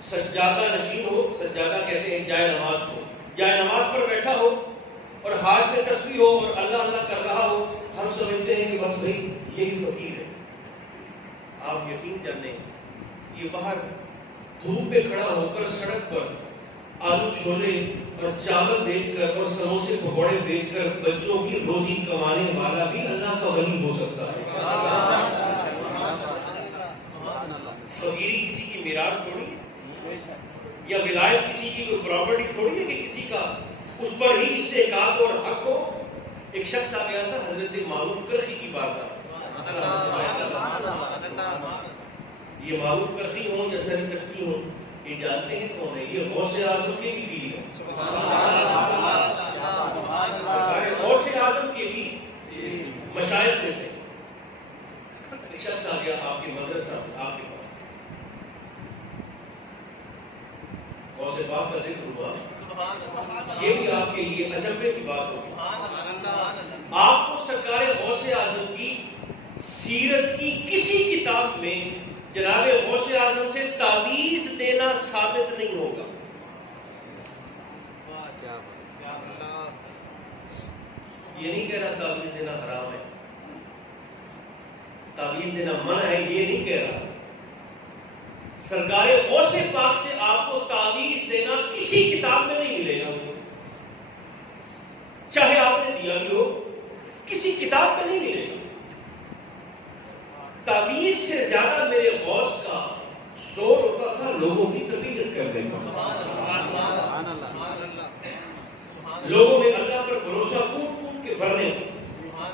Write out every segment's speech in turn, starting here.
سجادہ نشین ہو، سجادہ کہتے ہیں جائے نماز کو، جائے نماز پر بیٹھا ہو اور ہاتھ میں تسبیح ہو اور اللہ اللہ کر رہا ہو، ہم سمجھتے ہیں کہ بس بھائی یہی فقیر ہے۔ آپ یقین جانیں یہ باہر دھوپ پہ کھڑا ہو کر سڑک پر آلو چھولے اور چاول بیچ کر اور سموسے پکوڑے بیچ کر بچوں کی روزی کمانے والا بھی اللہ کا ولی ہو سکتا ہے۔ فقیری کسی کی میراث تھوڑی ہے، یا ولایت کسی کی کوئی پراپرٹی تھوڑی ہے کہ کسی کا اس پر ہی استحقاق اور حق ہو۔ ایک شخص آ گیا تھا حضرت معروف کرخی کی بارگاہ۔ یہ معروف کرخی ہوں یا سر سکتی ہوں، یہ جانتے ہیں کون ہے؟ یہ غوث اعظم کے بھی بیوی ہے، غوث اعظم کے بھی مشائخ میں سے۔ ایک شخص آ گیا آپ کے مدرسہ آپ کے پاس، غوث پاک کا ذکر ہوا، یہ بھی آپ کے لیے عجبے کی بات ہوگی۔ آپ کو سرکار غوث اعظم کی سیرت کی کسی کتاب میں جناب غوث اعظم سے تعویذ دینا ثابت نہیں ہوگا۔ یہ نہیں کہہ رہا تعویذ دینا حرام ہے، تعویذ دینا منع ہے، یہ نہیں کہہ رہا۔ سرکار غوث پاک سے آپ کو تعویذ دینا کسی کتاب میں نہیں ملے گا، چاہے آپ نے دیا بھی ہو، کسی کتاب میں نہیں ملے گا۔ تعویذ سے زیادہ میرے غوث کا زور ہوتا تھا لوگوں کی تربیت کرنے کا، لوگوں میں اللہ پر بھروسہ کھوٹ کھوٹ کے بھرنے کا،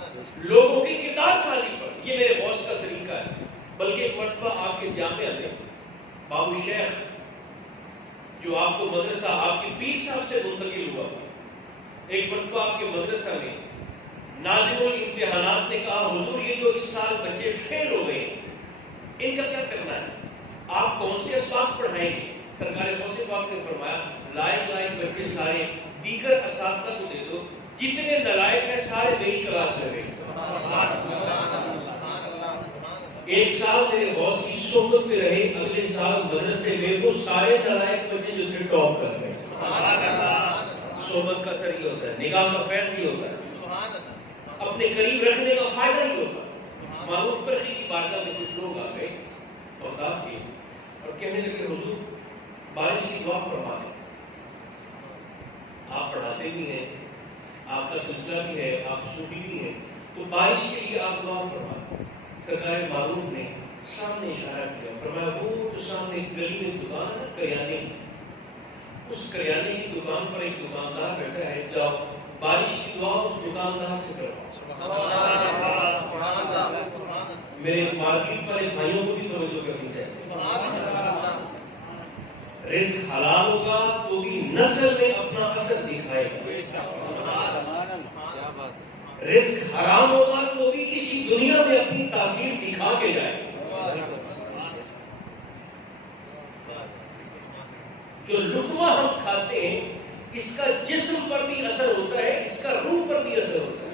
لوگوں کی کردار سازی پر۔ یہ میرے غوث کا طریقہ ہے۔ بلکہ ایک مرتبہ آپ کے جامعہ میں بابو شیخ جو آپ کو مدرسہ آپ کے پیر صاحب سے منتقل ہوا تھا، ایک مرتبہ آپ کے مدرسہ میں ناظم الامتحانات نے کہا حضور یہ جو اس سال بچے فیل ہو گئے ان کا کیا کرنا ہے، آپ کون سے اسباق پڑھائیں گے؟ سرکار غوث پاک نے فرمایا لائق بچے سارے دیگر اساتذہ کو دے دو، جتنے نالائق ہیں سارے میری کلاس میں گئے۔ ایک سال میرے غوث کی صحبت میں رہے، اگلے سال مدرسے میں وہ سارے نالائق بچے جو تھے ٹاپ کر گئے۔ صحبت کا اثر یہ ہوتا ہے، نگاہ کا فیض یہ ہوتا ہے، اپنے قریب رکھنے کا فائدہ ہی ہوتا ہے۔ معروف کرخی کی بارگاہ میں کچھ لوگ آ گئے بغداد کے اور کہنے لگے حضور بارش کی دعا فرما دیں، آپ پڑھاتے بھی ہیں، آپ کا سلسلہ بھی ہے، آپ صوفی بھی ہیں، تو بارش کے لیے آپ دعا فرما دیں۔ سرکار معروف نے سامنے اشارہ کیا، فرمایا وہ جو سامنے گلی میں دکان ہے کریانے کی، اس کریانے کی دکان پر ایک دکاندار بیٹھا ہے، جاؤ بارش کی دعا اس دکاندار سے کرو۔ میرے مارکیٹ پر ایک بھائیوں کو بھی توجہ کرنی چاہیے۔ رزق حلال ہوگا تو بھی نسل میں اپنا اثر دکھائے گا، رزق حرام ہوگا تو بھی اسی دنیا میں اپنی تاثیر دکھا کے جائے گا۔ جو لقمہ ہم کھاتے ہیں اس کا جسم پر بھی اثر ہوتا ہے، اس کا روح پر بھی اثر ہوتا ہے۔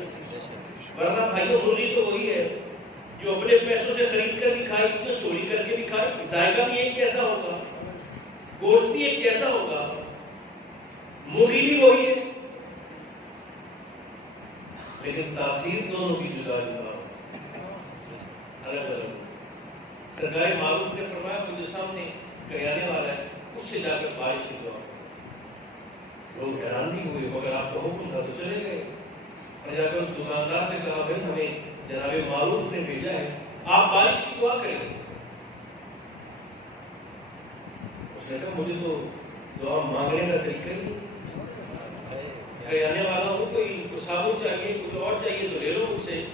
ورنہ بھائیوں مرغی تو وہی ہے جو اپنے پیسوں سے خرید کر بھی کھائے، جو چوری کر کے بھی کھائے، ذائقہ بھی ایک جیسا ہوگا، گوشت بھی ایک جیسا ہوگا، مرغی بھی وہی ہے، لیکن تاثیر دونوں کی جدا جدا الگ الگ۔ سرکار معروف نے فرمایا وہ جو سامنے کریانے والا ہے اس سے جا کر بارش کی دعا۔ لوگ حیران بھی ہوئے، مگر آپ کا حکم تھا تو چلے گئے اور جا کر اس دکاندار سے کہا بھائی ہمیں جناب معروف نے بھیجا ہے، آپ بارش کی دعا کریں۔ اس نے کہا مجھے تو دعا مانگنے کا طریقہ ہی نہیں، کریانے والا ہوں، کوئی صابن چاہیے کچھ اور چاہیے تو لے لو مجھ سے،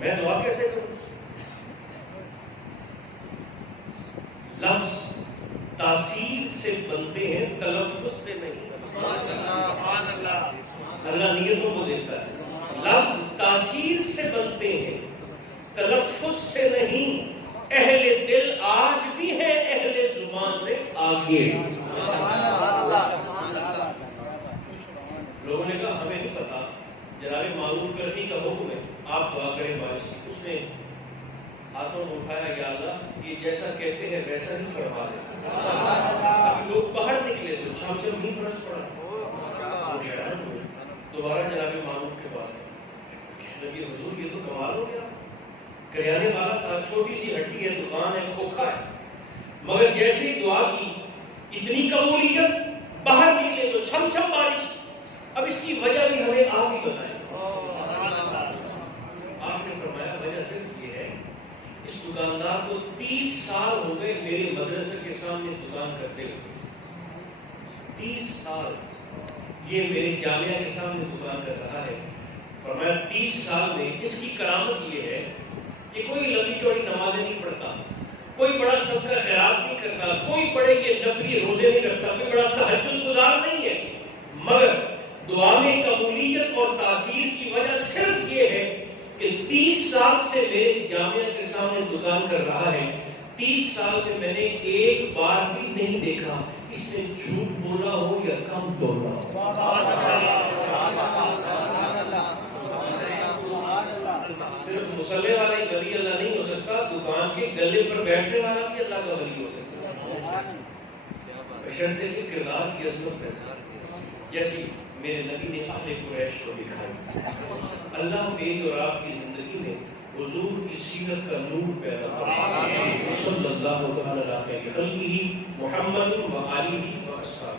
میں دعا کیسے کروں؟ لفظ تاثیر سے بنتے ہیں، تلفظ سے نہیں۔ اللہ نیتوں کو دیکھتا ہے۔ لفظ تاثیر سے بنتے ہیں، تلفظ سے نہیں۔ اہل دل آج بھی ہیں اہل زبان سے آگے۔ لوگوں نے کہا ہمیں نہیں پتا، جناب معروف کرنے کا حکم ہے، آپ دعا کریں بارش کی۔ اس نے ہاتھوں کو اٹھایا، یا اللہ یہ جیسا کہتے ہیں ویسا ہی فرما دے۔ چھم چھم نہیں برس پڑا. دوبارہ جناب معروف کے پاس کہنے لگے حضور یہ تو کمال ہو گیا. کریانے والا تھا, چھوٹی سی ہڈی ہے, دکان ہے, کھوکھا ہے, مگر جیسے ہی دعا کی اتنی قبولیت, باہر نکلے تو چھم چھم بارش. اب اس کی وجہ بھی ہمیں آپ ہی بتائیں. آپ نے فرمایا وجہ صرف یہ ہے, اس دکاندار کو 30 سال ہو گئے میرے مدرسے کے سامنے دکان کرتے ہوئے. 30 سال یہ میرے جامعہ کے سامنے دکان کر رہا ہے. فرمایا 30 سال میں اس کی کرامت یہ ہے کہ کوئی لمبی چوڑی نمازیں نہیں پڑھتا, کوئی بڑا صدقہ خیرات نہیں کرتا, کوئی بڑے یہ نفلی روزے نہیں رکھتا, کوئی بڑا تہجد گزار نہیں ہے, مگر دعا میں قبولیت اور تاثیر کی وجہ صرف یہ ہے کہ 30 سال سے میرے جامعہ کے سامنے دکان کر رہا ہے. 30 سال میں میں نے ایک بار بھی نہیں دیکھا اس نے جھوٹ بولا ہو یا کم بولا ہو. صرف مصلے والا ہی ولی اللہ نہیں ہو سکتا, دکان کے گلے پر بیٹھنے والا بھی اللہ کا ولی ہو سکتا ہے, بشرطے کے کردار کی عظمت پیسہ جیسی میرے نبی نے اہل قریش کو دکھائی. اللہ میری اور آپ کی زندگی میں حضور کی سیرت کا نور پیدا فرمائے. صلی اللہ علیہ وسلم محمد و آلہ و اصحابہ.